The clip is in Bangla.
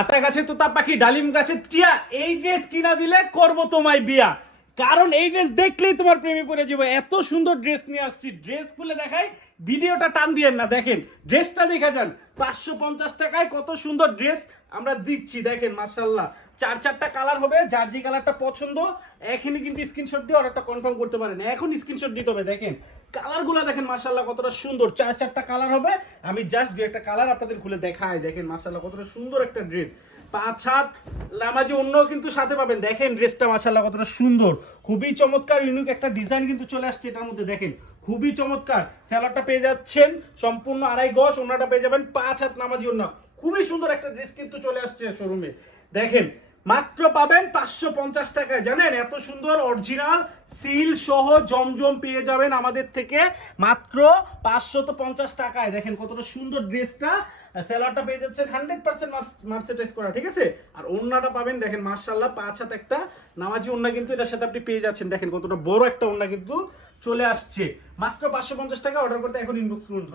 আতা গাছে তোতা পাখি, ডালিম গাছে টিয়া, এই ড্রেস কিনা দিলে করব তোমায় বিয়া। কারণ এই ড্রেস দেখলেই তোমার প্রেমে পড়ে যাবে। এত সুন্দর ড্রেস নিয়ে আসছি, ড্রেস খুলে দেখাই, ভিডিওটা টান দিয়েন না। দেখেন ড্রেসটা দেখা যান, 550 টাকায় কত সুন্দর ড্রেস আমরা দিচ্ছি। দেখেন মাশাআল্লাহ, চারটা কালার হবে, যার যে কালারটা পছন্দ এখনই কিন্তু স্ক্রিনশট দিয়ে অর্ডারটা কনফার্ম করতে পারেন। এখন স্ক্রিনশট দিতে হবে। দেখেন কালারগুলো দেখেন মাশাআল্লাহ কতটা সুন্দর, চারটা কালার হবে। আমি জাস্ট দুই একটা কালার আপনাদের খুলে দেখাই। দেখেন মাশাআল্লাহ কতটা সুন্দর একটা ড্রেস, 5 হাত নামাজি অন্য কিন্তু সাথে পাবেন। দেখেন ড্রেসটা মাশাআল্লাহ কতটা সুন্দর, খুবই চমৎকার ইউনিক একটা ডিজাইন কিন্তু চলে আসছে এটার মধ্যে। দেখেন খুবই চমৎকার, স্যালাডটা পেয়ে যাচ্ছেন সম্পূর্ণ 2.5 গজ, ওনাটা পেয়ে যাবেন 5 হাত নামাজি ওন্না। খুবই সুন্দর একটা ড্রেস কিন্তু চলে আসছে শোরুমে। দেখেন মাত্র পাবেন 550 টাকায়। জানেন এত সুন্দর অরিজিনাল সিল সহ জমজম পেয়ে যাবেন আমাদের থেকে মাত্র 550 টাকায়। দেখেন কতটা সুন্দর ড্রেসটা, সেলারটা পেয়ে যাচ্ছেন 100% মার্সেন্টাইজ করা, ঠিক আছে। আর ওন্নাটা পাবেন দেখেন মাশাআল্লাহ 5 হাত একটা নামাজি ওন্না কিন্তু এটার সাথে আপনি পেয়ে যাচ্ছেন। দেখেন কতটা বড় একটা ওন্না কিন্তু চলে আসছে। মাত্র 550 টাকা। অর্ডার করতে এখন ইনবক্স করুন।